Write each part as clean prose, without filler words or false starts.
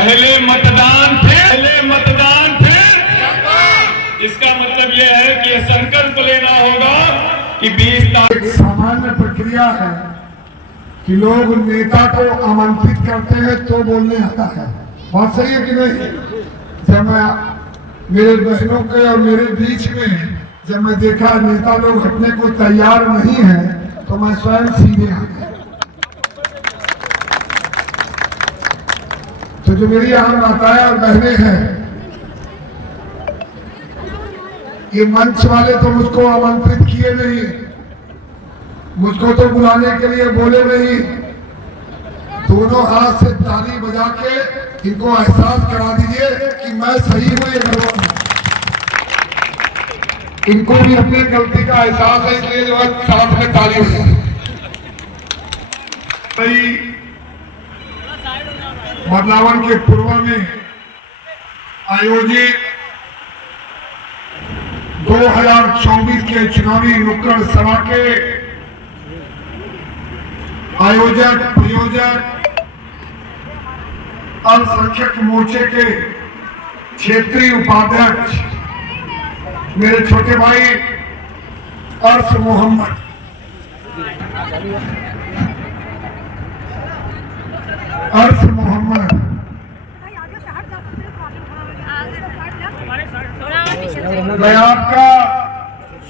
पहले मतदान फिर इसका मतलब यह है कि यह संकल्प लेना होगा कि 20 तारीख। एक सामान्य प्रक्रिया है कि लोग नेता को आमंत्रित करते हैं तो बोलने आता है। बात सही है कि नहीं? जब मैं मेरे बहनों के और मेरे बीच में जब मैं देखा नेता लोग हटने को तैयार नहीं है तो मैं स्वयं सीधे आ गया। तो जो मेरी यहाँ माताएं और बहनें हैं, ये मंच वाले तो मुझको आमंत्रित किए नहीं, मुझको तो बुलाने के लिए बोले नहीं। दोनों हाथ से ताली बजा के इनको एहसास करा दीजिए कि मैं सही हूं। ये घरवा इनको भी अपनी गलती का एहसास है, इसलिए जो है साथ में ताली बजाए। बदलावन के पूर्व में आयोजित 2024 के चुनावी नुक्कड़ सभा के आयोजक प्रयोजक अल्पसंख्यक मोर्चे के क्षेत्रीय उपाध्यक्ष मेरे छोटे भाई अर्श मोहम्मद, मैं आपका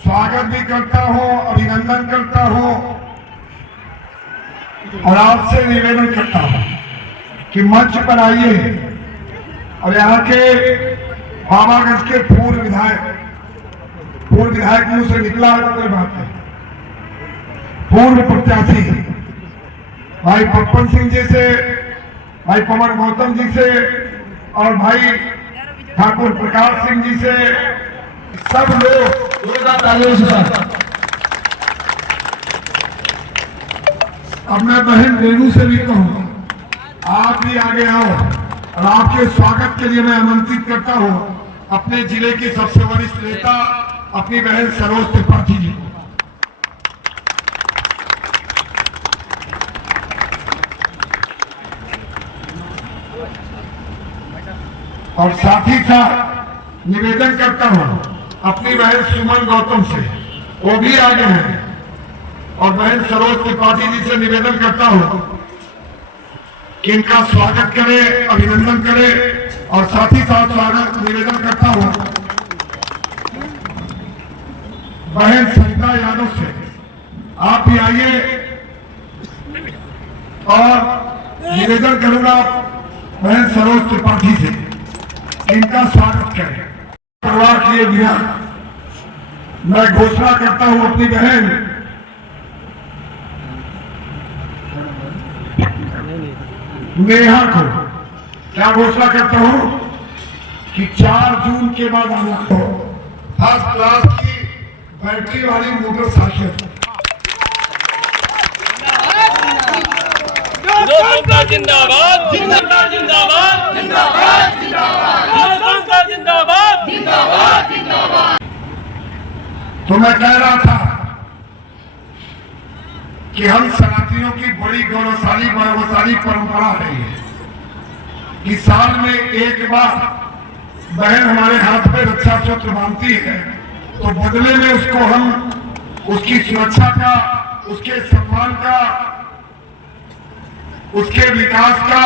स्वागत भी करता हूं, अभिनंदन करता हूं और आपसे निवेदन करता हूं कि मंच पर आइए और यहाँ के बाबागंज के पूर्व विधायक मुंह से निकला है कोई बात नहीं, पूर्व प्रत्याशी भाई पप्पन सिंह जी से, भाई पवन गौतम जी से और भाई ठाकुर प्रकाश सिंह जी से, सब लोग अब मैं बहन रेणु से भी कहूंगा, आप भी आगे आओ और आपके स्वागत के लिए मैं आमंत्रित करता हूं अपने जिले के सबसे वरिष्ठ नेता अपनी बहन सरोज त्रिपाठी जी को। और साथ ही साथ निवेदन करता हूं अपनी बहन सुमन गौतम से, वो भी आगे हैं, और बहन सरोज त्रिपाठी जी से निवेदन करता हूं कि इनका स्वागत करें, अभिनंदन करें। और साथ ही साथ स्वागत निवेदन करता हूं बहन सरिता यादव से, आप भी आइए और निवेदन करूंगा बहन सरोज त्रिपाठी से, इनका स्वागत करें। परिवार किए बिना मैं घोषणा करता हूं अपनी बहन नेहा को, क्या घोषणा करता हूं कि 4 जून के बाद आना हो फर्स्ट क्लास की बैटरी वाली मोटरसाइकिल। जिंदाबाद जिंदाबाद जिंदाबाद जिंदाबाद जिंदाबाद जिंदाबाद जिंदाबाद। तो मैं कह रहा था कि हम सनातनियों की बड़ी गौरवशाली परंपरा रही है कि साल में एक बार बहन हमारे हाथ पे रक्षा सूत्र बांधती है, तो बदले में उसको हम उसकी सुरक्षा का, उसके सम्मान का, उसके विकास का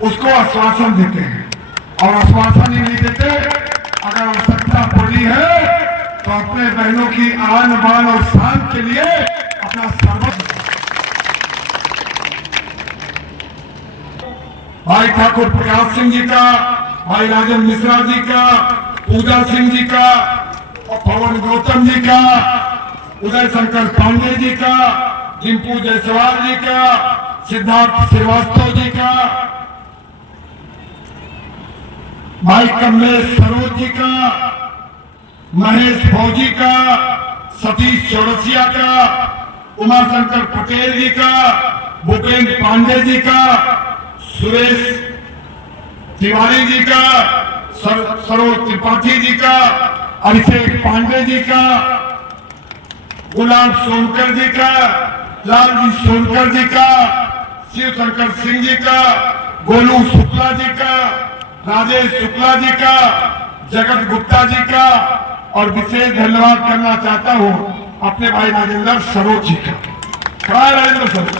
उसको आश्वासन देते हैं। और आश्वासन ही नहीं देते, अगर आवश्यकता पड़ी है तो अपने बहनों की आन बान और शान के लिए अपना सर्वस्व। भाई ठाकुर प्रकाश सिंह जी का, भाई राजन मिश्रा जी का, पूजा सिंह जी का, और पवन गौतम जी का, उदय शंकर पांडे जी का, डिम्पू जायसवाल जी का, सिद्धार्थ श्रीवास्तव जी का, भाई कमलेश सरोज जी का, महेश फौजी का, सतीश चौरसिया का, उमाशंकर पटेल जी का, भूपेंद्र पांडे जी का, सुरेश तिवारी जी का, सरोज त्रिपाठी जी का, अभिषेक पांडे जी का, गुलाब सोनकर जी का, लालजी सोनकर जी का, शिव शंकर सिंह जी का, गोलू शुक्ला जी का, राजेश शुक्ला जी का, जगत गुप्ता जी का, और विशेष धन्यवाद करना चाहता हूं अपने भाई राजेंद्र सरोज जी का। कहा राजेंद्र सरोज,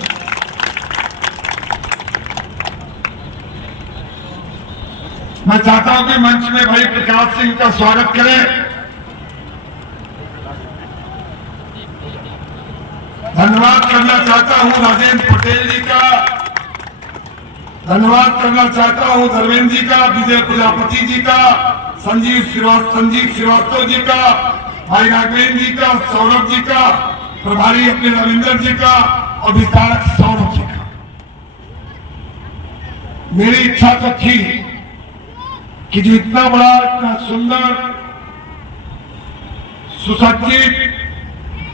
मैं चाहता हूं कि मंच में भाई प्रकाश सिंह का स्वागत करें। धन्यवाद करना चाहता हूं राजेंद्र पटेल जी का, धन्यवाद करना चाहता हूं धर्मेंद्र जी का, विजय प्रजापति जी का, संजीव श्रीवास्तव जी का, भाई राघवेंद्र जी का, सौरभ जी का, प्रभारी अपने रविंदर जी का, और विस्तारक सौरभ जी का। मेरी इच्छा तो थी कि जो इतना बड़ा, इतना सुंदर, सुसज्जित,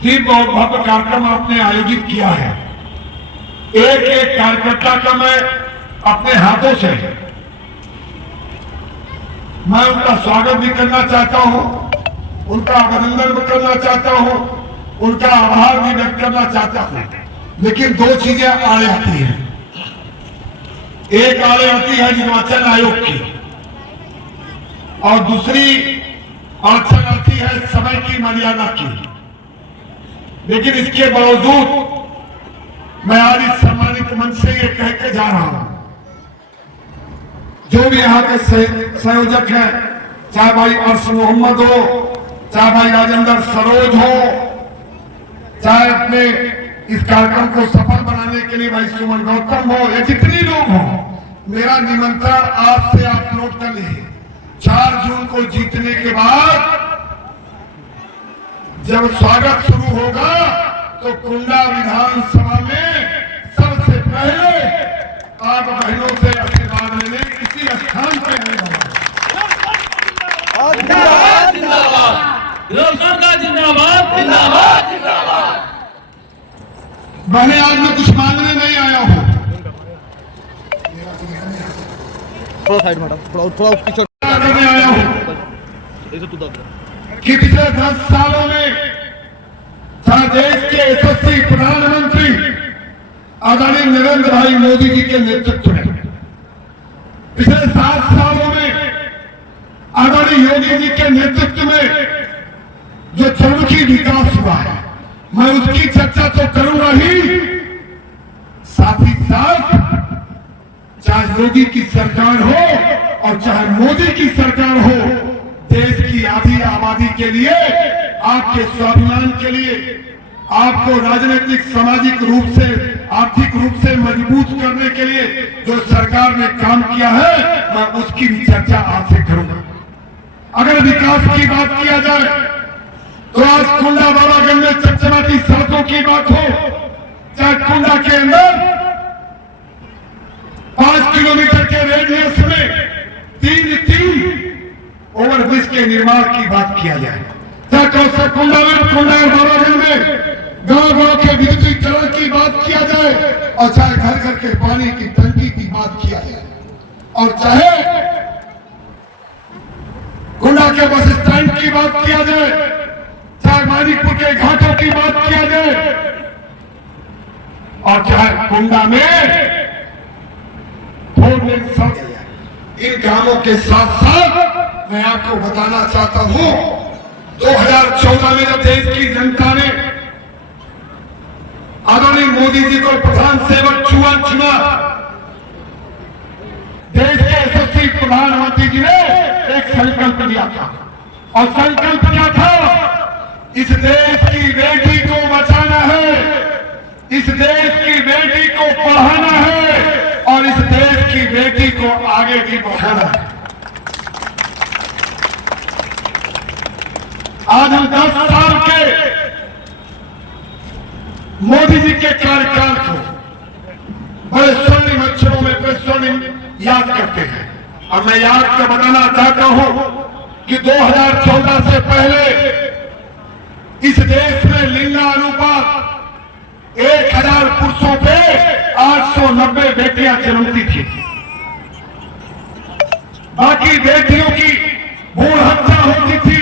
दिव्य और भव्य कार्यक्रम आपने आयोजित किया है, एक एक कार्यकर्ता का मैं अपने हाथों से मैं उनका स्वागत भी करना चाहता हूं, उनका अभिनंदन भी करना चाहता हूं, उनका आभार भी व्यक्त करना चाहता हूं। लेकिन दो चीजें आड़े आती हैं। एक आड़े आती है निर्वाचन आयोग की, और दूसरी अड़चन आती है समय की मर्यादा की। लेकिन इसके बावजूद मैं आज इस सम्मानित मंच से ये कह के जा रहा हूं, जो भी यहाँ के संयोजक हैं, चाहे भाई अर्श मोहम्मद हो, चाहे भाई राजेंद्र सरोज हो, चाहे अपने इस कार्यक्रम को सफल बनाने के लिए भाई सुमन गौतम हो, या जितने लोग हो, मेरा निमंत्रण आज से आप नोट कर लीजिए। 4 जून को जीतने के बाद जब स्वागत शुरू होगा तो कुंडा विधानसभा में सबसे पहले आप बहनों से आशीर्वाद लेने इसी स्थान पर जिंदाबाद जिंदाबाद जिंदाबाद जिंदाबाद जिंदाबाद। बहने आज मैं कुछ मांगने नहीं आया हूं, थोड़ा साइड में थोड़ा पीछे करने आया हूं कि पिछले 10 सालों में जहां देश के यशस्वी प्रधानमंत्री आदरणीय नरेंद्र भाई मोदी जी के नेतृत्व में, पिछले 7 सालों में आदरणीय योगी जी के नेतृत्व में जो चरमुखी विकास हुआ है, मैं उसकी चर्चा तो करूंगा ही, साथ ही साथ चाहे योगी की सरकार हो और चाहे मोदी की सरकार हो, देश की आधी आबादी के लिए, आपके स्वाभिमान के लिए, आपको राजनीतिक, सामाजिक रूप से, आर्थिक रूप से मजबूत करने के लिए जो सरकार ने काम किया है, मैं उसकी भी चर्चा आपसे करूंगा। अगर विकास की बात किया जाए तो आज कुंडा बाबागंज में चमचमाती सड़कों की बात हो, चाहे कुंडा के अंदर 5 किलोमीटर के रेडियस में 3 ओवरब्रिज के निर्माण की बात किया जाए, चाहे कौशल कुंडा में, कुंडा और बाबागंज में गांव-गांव के विद्युतीकरण की बात किया जाए, और चाहे घर घर के पानी की टंकी की बात किया जाए, और चाहे कुंडा के बस स्टैंड की बात किया जाए, चाहे मानिकपुर के घाटों की बात किया जाए, और चाहे कुंडा में 4 लेन सड़क, इन कामों के साथ साथ मैं आपको बताना चाहता हूं, 2014 में जब देश की जनता ने आदरणीय मोदी जी को प्रधान सेवक चुना, देश के यशस्वी प्रधानमंत्री जी ने एक संकल्प लिया था, और संकल्प क्या था? इस देश की बेटी को बचाना है, इस देश की बेटी को पढ़ाना है, और इस देश की बेटी को आगे भी बढ़ाना है। आज हम 10 साल के मोदी जी के कार्यकाल को बड़े स्वर्णिम अक्षरों में, बड़े स्वर्णिम याद करते हैं, और मैं याद कर बताना चाहता हूं कि 2014 से पहले इस देश में लिंगानुपात 1000 पुरुषों पे 890 बेटियां जन्मती थी, बाकी बेटियों की भ्रूण हत्या होती थी।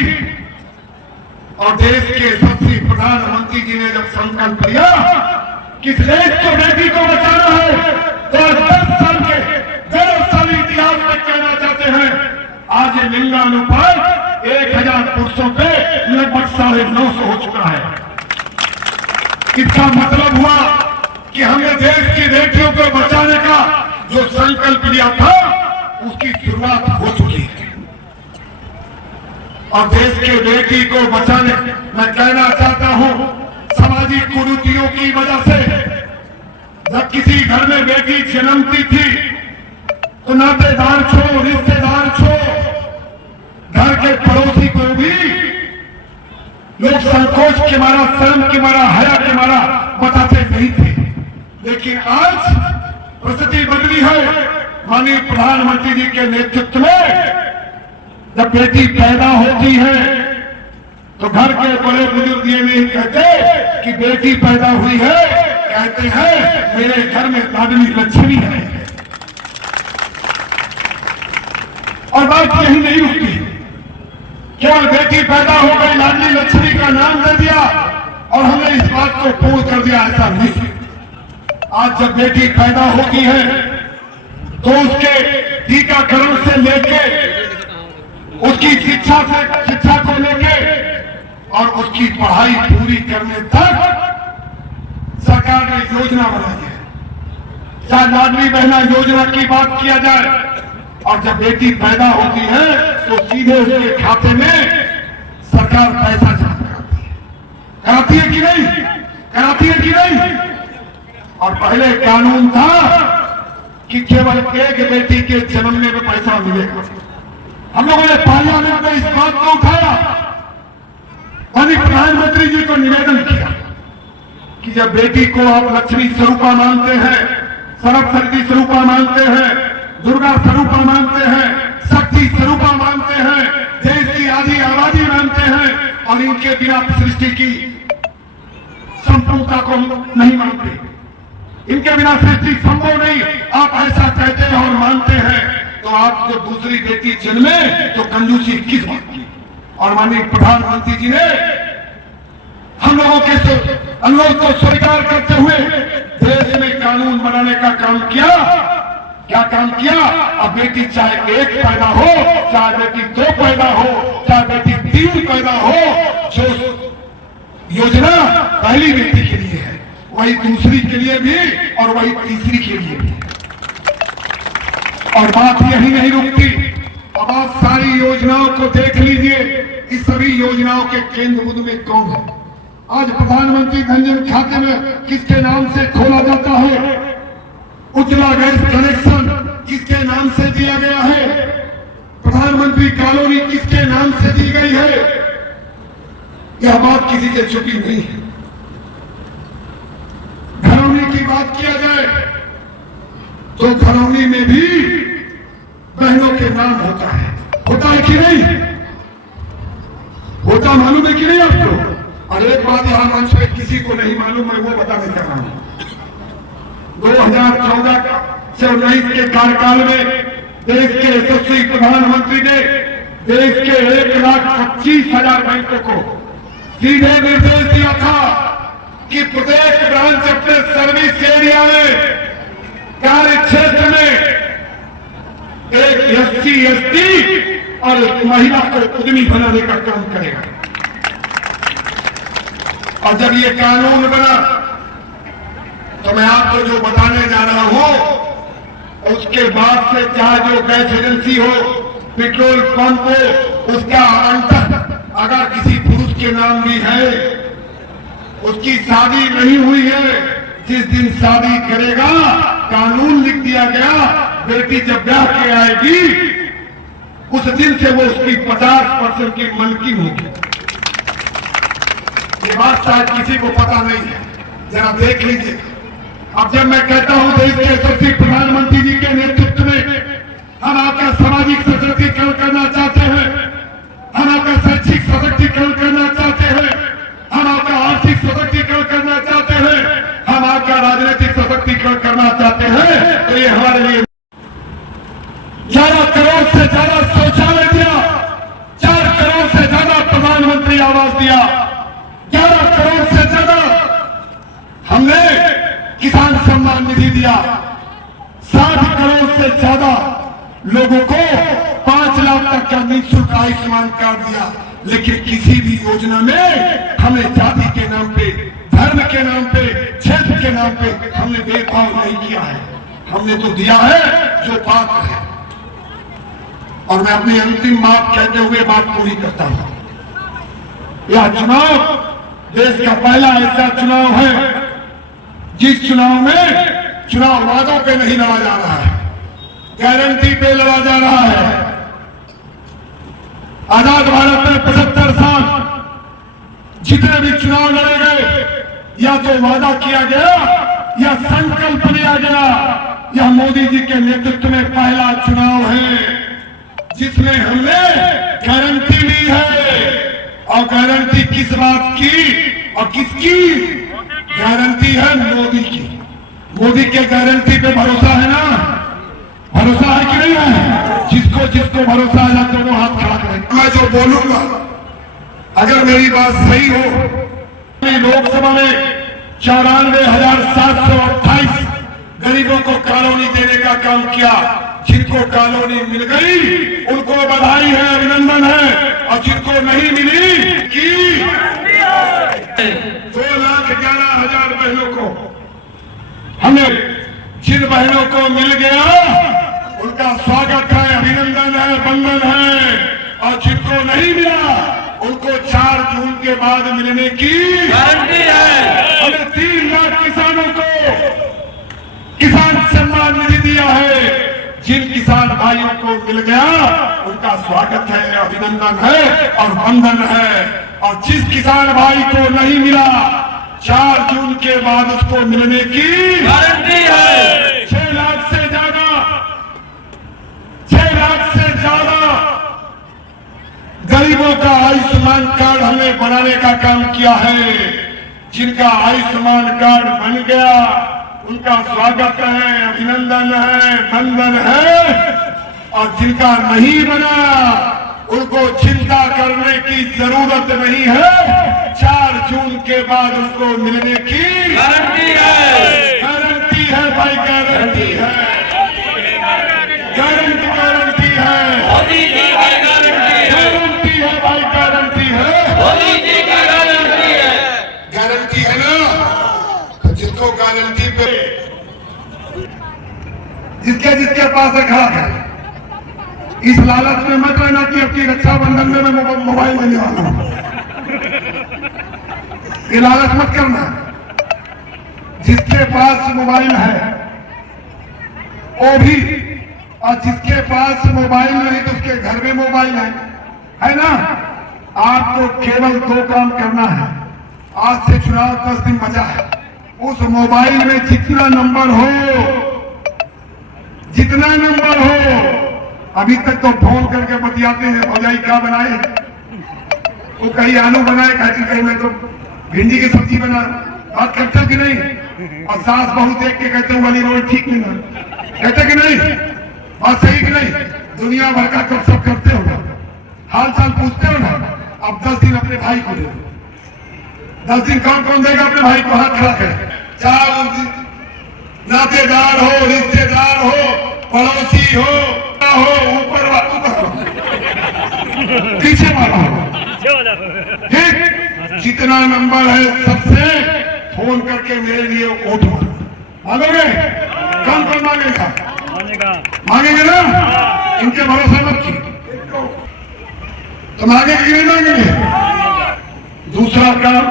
और देश के यशस्वी प्रधानमंत्री जी ने जब संकल्प लिया कि देश को बेटी को बचाना है, तो 10 साल के बेटियों को बचाने का जो संकल्प लिया था उसकी शुरुआत हो चुकी है। और देश के बेटी को बचाने, मैं कहना चाहता हूं, सामाजिक कुरीतियों की वजह से जब किसी घर में बेटी जन्मती थी तो नातेदार छो, रिश्तेदार छो, घर के पड़ोसी को भी लोग संकोच के मारा, शर्म के मारा, हया के मारा बताते नहीं थे। लेकिन आज परिस्थिति बदली है। माननीय प्रधानमंत्री जी के नेतृत्व में जब बेटी पैदा होती है तो घर के बड़े बुजुर्ग ये नहीं कहते कि बेटी पैदा हुई है, कहते हैं मेरे घर में लाडली लक्ष्मी है। और बात यही नहीं रुकती, केवल बेटी पैदा हो गई, लाडली लक्ष्मी का नाम दे दिया और हमने इस बात को पूर्ण कर दिया, ऐसा नहीं। आज जब बेटी पैदा होती है तो उसके टीकाकरण से लेके उसकी शिक्षा को लेके और उसकी पढ़ाई पूरी करने तक सरकार ने योजना बनाई है। चाहे लाडली बहना योजना की बात किया जाए, और जब बेटी पैदा होती है तो सीधे उसके खाते में सरकार पैसा जमा कराती है कि नहीं? कराती है कि नहीं? और पहले कानून था कि केवल एक बेटी के जन्मने में पैसा मिलेगा। हम लोगों ने पार्लियामेंट में इस बात को उठाया, माननीय प्रधानमंत्री जी को निवेदन किया कि जब बेटी को आप लक्ष्मी स्वरूपा मानते हैं, सरस्वती स्वरूपा मानते हैं, दुर्गा स्वरूपा मानते हैं, शक्ति स्वरूपा मानते हैं, देश की आदि आबादी मानते हैं और इनके बिना सृष्टि की संपूर्णता को नहीं मानते, इनके बिना सृष्टि संभव नहीं, आप ऐसा कहते हैं और मानते हैं, तो आप जो दूसरी बेटी जन्मे तो कंजूसी किस बात की? और माननीय प्रधानमंत्री जी ने हम लोगों के अनुरोध को स्वीकार करते हुए देश में कानून बनाने का काम किया। क्या काम किया? अब बेटी चाहे एक पैदा हो, चाहे बेटी दो पैदा हो, चाहे बेटी तीन पैदा हो, जो योजना पहली बेटी के लिए है वही दूसरी के लिए भी और वही तीसरी के लिए भी। और बात यही नहीं रुकती, अब आप सारी योजनाओं को देख लीजिए। इस सभी योजनाओं के केंद्र बिंदु में कौन है? आज प्रधानमंत्री जनधन खाते में किसके नाम से खोला जाता है? उज्ज्वला गैस कनेक्शन किसके नाम से दिया गया है? प्रधानमंत्री कॉलोनी किसके नाम से दी गई है? यह बात किसी से छुपी नहीं है। घरौनी की बात किया जाए तो घरौनी में भी बहनों के नाम होता है कि नहीं? होता मालूम है कि नहीं आपको? और एक बात यहां मंच पे किसी को नहीं मालूम, मैं वो बताने जा रहा हूं। 2014 से 19 के कार्यकाल में देश के यशस्वी प्रधानमंत्री ने देश के 1,25,000 बैंकों को सीधे निर्देश दिया था कि प्रत्येक ब्रांच अपने सर्विस एरिया में, कार्य क्षेत्र में एक SC/ST और एक महिला को उद्यमी बनाने का काम करेगा। और जब ये कानून बना तो मैं आपको जो बताने जा रहा हूं, उसके बाद से चाहे जो गैस एजेंसी हो, पेट्रोल पंप हो, उसका अंतर अगर किसी पुरुष के नाम भी है, उसकी शादी नहीं हुई है, जिस दिन शादी करेगा कानून लिख दिया गया, बेटी जब ब्याह के आएगी उस दिन से वो उसकी 50% की मालकिन होगी। ये बात शायद किसी को पता नहीं है, जरा देख लीजिए। अब जब मैं कहता हूं देश के यशस्वी प्रधानमंत्री जी के नेतृत्व में हम आपका सामाजिक सशक्तिकरण करना चाहते हैं, हम आपका शैक्षिक सशक्तिकरण करना चाहते हैं, हम आपका आर्थिक सशक्तिकरण करना चाहते हैं, हम आपका राजनीतिक सशक्तिकरण करना चाहते हैं, तो ये हमारे लिए 11 करोड़ से ज्यादा शौचालय दिया, 4 करोड़ से ज्यादा प्रधानमंत्री आवास दिया, 11 करोड़ से ज्यादा हमने किसान सम्मान निधि दिया, 60 करोड़ से ज्यादा लोगों को 5 लाख तक का निःशुल्क आयुष्मान कार्ड दिया। लेकिन किसी भी योजना में हमें जाति के नाम पे धर्म के नाम पे, क्षेत्र के नाम पे हमने भेदभाव नहीं किया है। हमने तो दिया है जो बात है। और मैं अपनी अंतिम बात कहते हुए बात पूरी करता हूं। यह चुनाव देश का पहला ऐसा चुनाव है जिस चुनाव में चुनाव वादों पे नहीं लड़ा जा रहा है, गारंटी पे लड़ा जा रहा है। आजाद भारत में 75 साल जितने भी चुनाव लड़े गए, या तो वादा किया गया या संकल्प लिया गया। यह मोदी जी के नेतृत्व में पहला चुनाव है जिसमें हमने गारंटी ली है। और गारंटी किस बात की और किसकी? गारंटी है मोदी की। मोदी के गारंटी पे भरोसा है ना? भरोसा है कि नहीं है? जिसको जिसको भरोसा है दोनों हाथ खड़ा करें। मैं जो बोलूंगा अगर मेरी बात सही हो, लोकसभा में 94,728 गरीबों को कॉलोनी देने का काम किया। जिनको कॉलोनी मिल गई उनको बधाई है, अभिनंदन है। और जिनको नहीं मिली कि 2,11,000 बहनों को हमें, जिन बहनों को मिल गया उनका स्वागत है, अभिनंदन है, वंदन है। और जिनको नहीं मिला उनको 4 जून के बाद मिलने की गारंटी है। हमें 3 लाख किसानों को किसान सम्मान निधि दिया है। जिन किसान भाइयों को मिल गया उनका स्वागत है, अभिनंदन है और वंदन है। और जिस किसान भाई को नहीं मिला 4 जून के बाद उसको मिलने की गारंटी है। 6 लाख से ज्यादा, 6 लाख से ज्यादा गरीबों का आयुष्मान कार्ड हमने बनाने का काम किया है। जिनका आयुष्मान कार्ड बन गया उनका स्वागत है, अभिनंदन है, वंदन है। और जिनका नहीं बना उनको चिंता करने की जरूरत नहीं है। 4 जून के बाद उनको मिलने की गारंटी है। गारंटी है भाई, गारंटी है, गारंटी गारंटी है, मोदी जी की गारंटी है। गारंटी है भाई, गारंटी है, मोदी जी की गारंटी है। गारंटी है ना? तो जिसको गारंटी पे जिसके पास है खड़ा है, इस लालच में मत रहना कि अपनी रक्षाबंधन में मैं मोबाइल लेने वाला हूं। ये लालच मत करना। जिसके पास मोबाइल है वो भी, और जिसके पास मोबाइल नहीं तो उसके घर में मोबाइल है ना? आपको केवल 2 काम करना है। आज से चुनाव 10 दिन बचा है। उस मोबाइल में जितना नंबर हो, अभी तक तो फोन करके बतियाते हैं, भौजाई क्या बनाए, वो कहीं आलू बनाए, कहीं मैं तो भिंडी की सब्जी बना। बात करते हो कि नहीं? और सास बहू देख के कहते हो वाली रोल ठीक नहीं ना, कहते कि नहीं? बात सही कि नहीं? दुनिया भर का कब सब करते हो ना, हाल चाल पूछते हो ना। अब 10 दिन अपने भाई को दे दो। 10 दिन कौन कौन देगा अपने भाई को? हाथ खड़ा करे। चाहे नातेदार हो, रिश्तेदार हो, पड़ोसी हो, ऊपर पीछे वाला हो, ठीक? जितना नंबर है सबसे फोन करके मेरे लिए वोट मांगोगे? कौन कौन मांगेगा? मांगेंगे ना? इनके भरोसा मत की तो मांगेंगे कि नहीं मांगेंगे? दूसरा काम,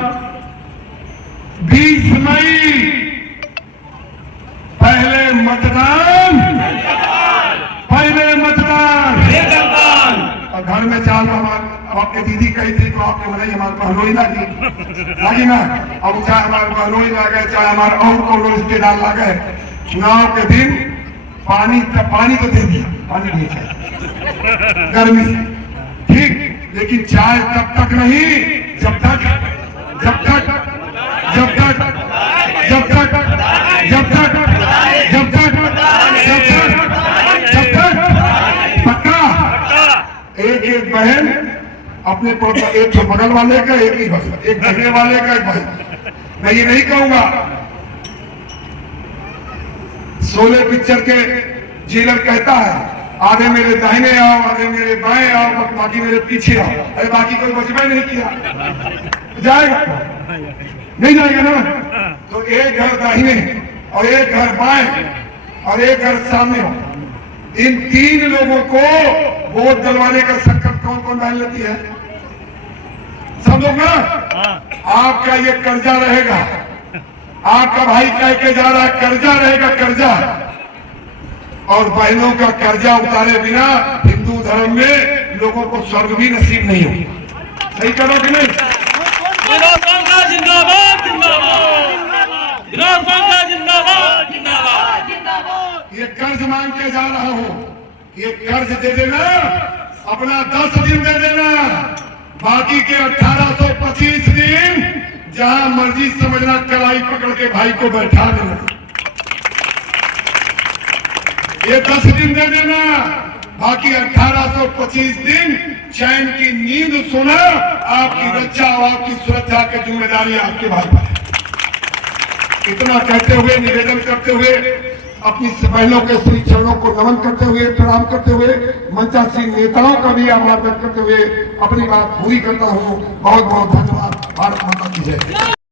20 मई पहले मतदान, और घर में चाल आपके दीदी कही थी तो आपके बनाई हमारे बहनोई लगी ना। अब चाहे हमारे बहनोई लगे, चाहे हमारे और को रिश्तेदार लगे, चुनाव के दिन पानी तो दे दिया, पानी नहीं चाहिए, गर्मी ठीक, लेकिन चाय तब तक नहीं जब तक पक्का। एक बहन अपने एक तो बगल वाले का, एक ही बस, एक भगने वाले का, एक भाई। मैं ये नहीं कहूंगा, शोले पिक्चर के जेलर कहता है आधे मेरे दाहिने आओ, आधे मेरे बाएं आओ, बाकी मेरे पीछे आओ। अरे बाकी कोई वजह नहीं किया जाएगा। नहीं जाएगा ना? तो एक घर दाहिने और एक घर बाएं और एक घर सामने हो, इन 3 लोगों को वोट डलवाने का संकल्प कौन कौन डाल लेती है? सब लोग ना। आपका ये कर्जा रहेगा, आपका भाई कह के जा रहा है कर्जा रहेगा, कर्जा। और बहनों का कर्जा उतारे बिना हिंदू धर्म में लोगों को स्वर्ग भी नसीब नहीं होगा। सही करो कि नहीं? जिंदाबाद जिंदाबाद जिंदाबाद जिंदाबाद जिंदाबाद। ये कर्ज मांग के जा रहा हूं, ये कर्ज दे देना, अपना 10 दिन दे देना, बाकी के 1825 दिन जहां मर्जी समझना कलाई पकड़ के भाई को बैठा देना। ये 10 दिन दे देना, बाकी 1825 दिन चैन की नींद सोना, आपकी रक्षा और आपकी सुरक्षा की जिम्मेदारी आपके भाई पर है। इतना कहते हुए, निवेदन करते हुए, अपनी बहनों के श्री चरणों को नमन करते हुए, प्रणाम करते हुए, मंचासीन नेताओं का भी आभार व्यक्त करते हुए अपनी बात पूरी करता हूँ। बहुत बहुत धन्यवाद। भारत माता की जय।